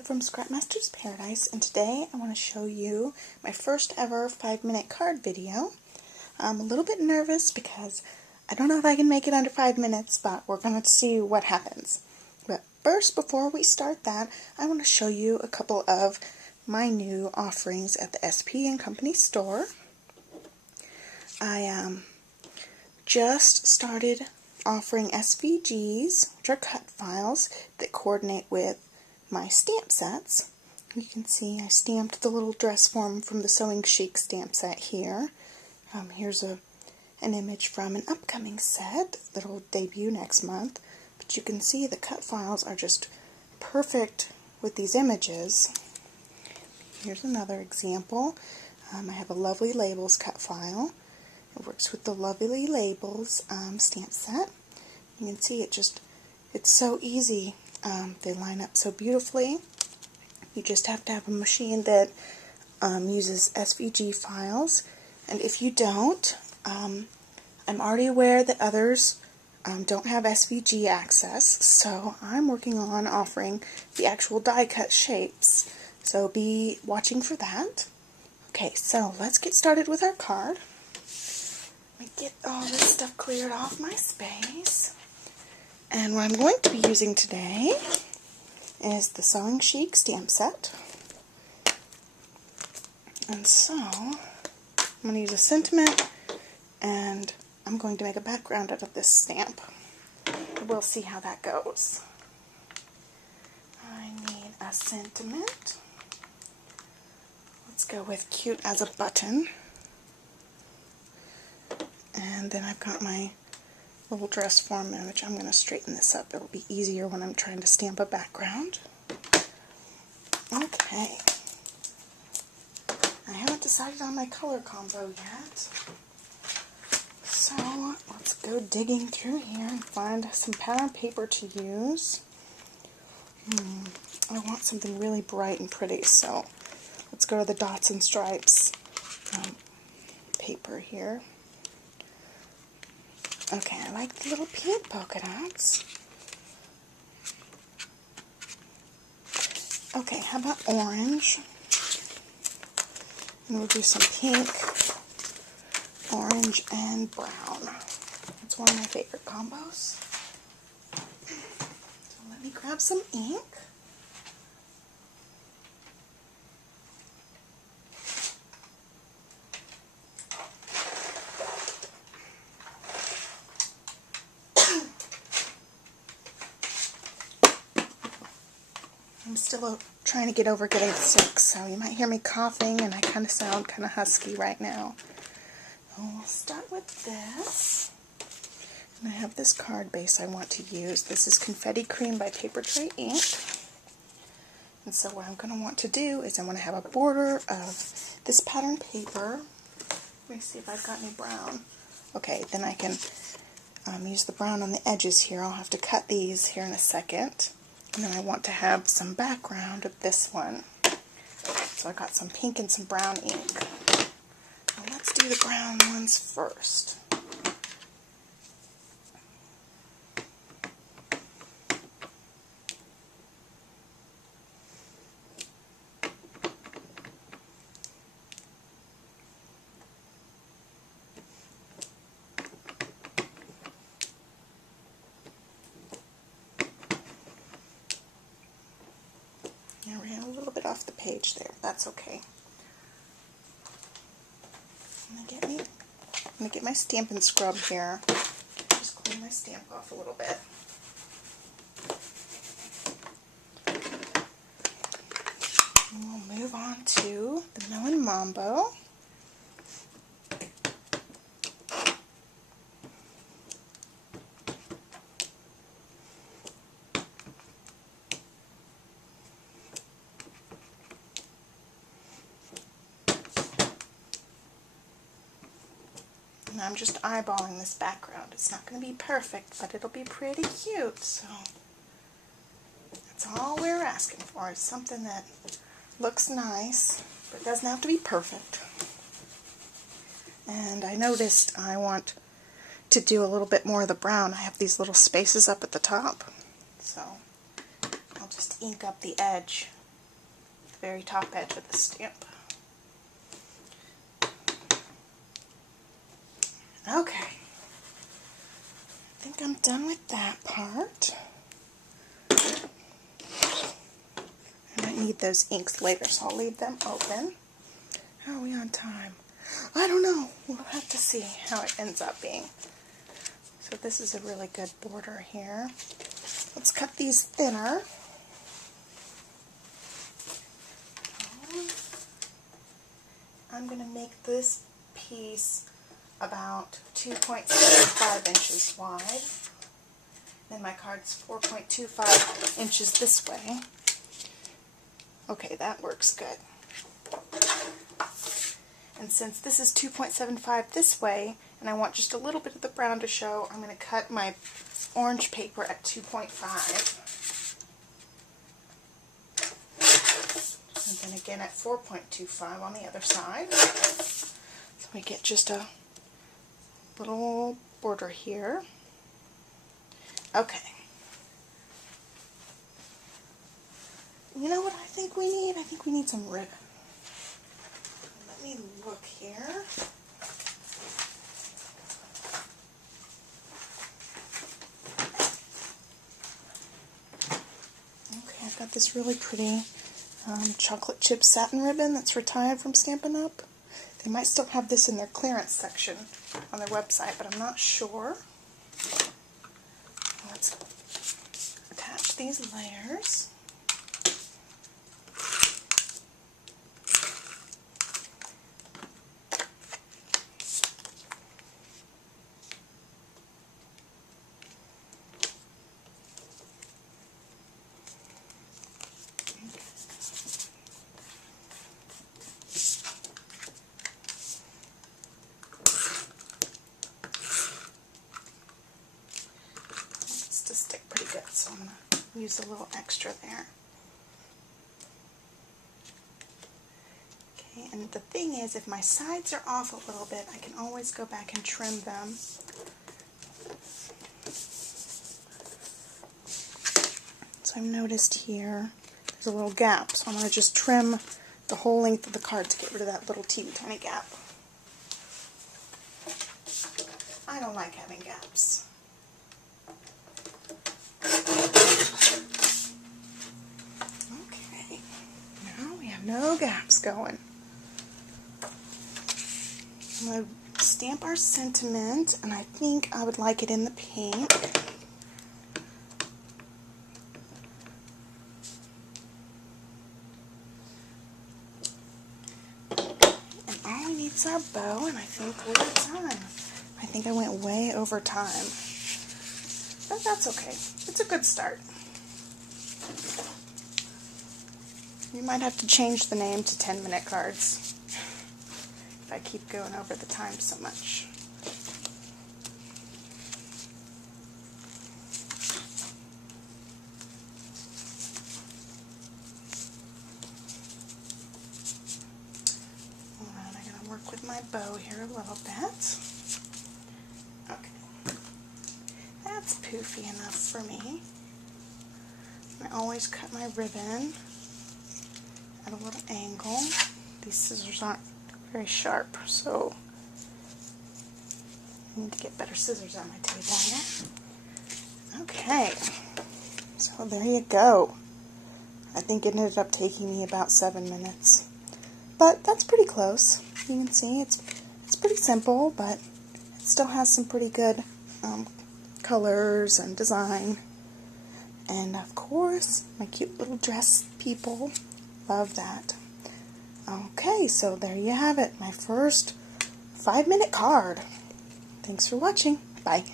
Samantha from Scrapmaster's Paradise, and today I want to show you my first ever 5-minute card video. I'm a little bit nervous because I don't know if I can make it under 5 minutes, but we're going to see what happens. But first, before we start that, I want to show you a couple of my new offerings at the SP & Company store. I just started offering SVGs, which are cut files that coordinate with my stamp sets. You can see I stamped the little dress form from the Sewing Chic stamp set here. Here's an image from an upcoming set that will debut next month. But you can see the cut files are just perfect with these images. Here's another example. I have a Lovely Labels cut file. It works with the Lovely Labels stamp set. You can see it's so easy. They line up so beautifully. You just have to have a machine that uses SVG files. And if you don't, I'm already aware that others don't have SVG access, so I'm working on offering the actual die cut shapes. So be watching for that. Okay, so let's get started with our card. Let me get all this stuff cleared off my space. And what I'm going to be using today is the Sewing Chic stamp set. And so, I'm going to use a sentiment, and I'm going to make a background out of this stamp. We'll see how that goes. I need a sentiment. Let's go with Cute as a Button. And then I've got my little dress form image. I'm going to straighten this up. It'll be easier when I'm trying to stamp a background. Okay. I haven't decided on my color combo yet. So let's go digging through here and find some pattern paper to use. I want something really bright and pretty, so let's go to the Dots and Stripes paper here. Okay, I like the little pink polka dots. Okay, how about orange? And we'll do some pink, orange, and brown. It's one of my favorite combos. So let me grab some ink. I'm still trying to get over getting sick, so you might hear me coughing, and I kind of sound kind of husky right now. We'll start with this. And I have this card base I want to use. This is Confetti Cream by Paper Tray Ink. And so what I'm going to want to do is I want to have a border of this pattern paper. Let me see if I've got any brown. Okay, then I can use the brown on the edges here. I'll have to cut these here in a second. And then I want to have some background of this one. So I got some pink and some brown ink. Now let's do the brown ones first. I ran a little bit off the page there. That's okay. I'm gonna get my Stampin' Scrub here. Just clean my stamp off a little bit. And we'll move on to the Melon Mambo. And I'm just eyeballing this background. It's not going to be perfect, but it'll be pretty cute. So that's all we're asking for, is something that looks nice, but it doesn't have to be perfect. And I noticed I want to do a little bit more of the brown. I have these little spaces up at the top, so I'll just ink up the edge very top edge of the stamp. Okay, I think I'm done with that part. I might need those inks later, so I'll leave them open. How are we on time? I don't know. We'll have to see how it ends up being. So this is a really good border here. Let's cut these thinner. I'm going to make this piece about 2.75 inches wide. And my card's 4.25 inches this way. Okay, that works good. And since this is 2.75 this way, and I want just a little bit of the brown to show, I'm going to cut my orange paper at 2.5. And then again at 4.25 on the other side. So we get just a little border here. Okay. You know what I think we need? I think we need some ribbon. Let me look here. Okay, I've got this really pretty chocolate chip satin ribbon that's retired from Stampin' Up. They might still have this in their clearance section on their website, but I'm not sure. Let's attach these layers. To stick pretty good, so I'm going to use a little extra there. Okay, and the thing is, if my sides are off a little bit, I can always go back and trim them. So I've noticed here, there's a little gap, so I'm going to just trim the whole length of the card to get rid of that little teeny tiny gap. I don't like having gaps. Okay, now we have no gaps going. I'm going to stamp our sentiment, and I think I would like it in the pink. And all we need is our bow, and I think we're at time. I think I went way over time. But that's okay. It's a good start. You might have to change the name to 10-minute cards if I keep going over the time so much. Alright, I'm going to work with my bow here a little bit. Okay. That's poofy enough for me. I always cut my ribbon at a little angle. These scissors aren't very sharp, so I need to get better scissors on my table here. Okay, so there you go. I think it ended up taking me about 7 minutes, but that's pretty close. You can see it's pretty simple, but it still has some pretty good colors and design. And of course, my cute little dress people love that. Okay, so there you have it, my first 5-minute card. Thanks for watching. Bye.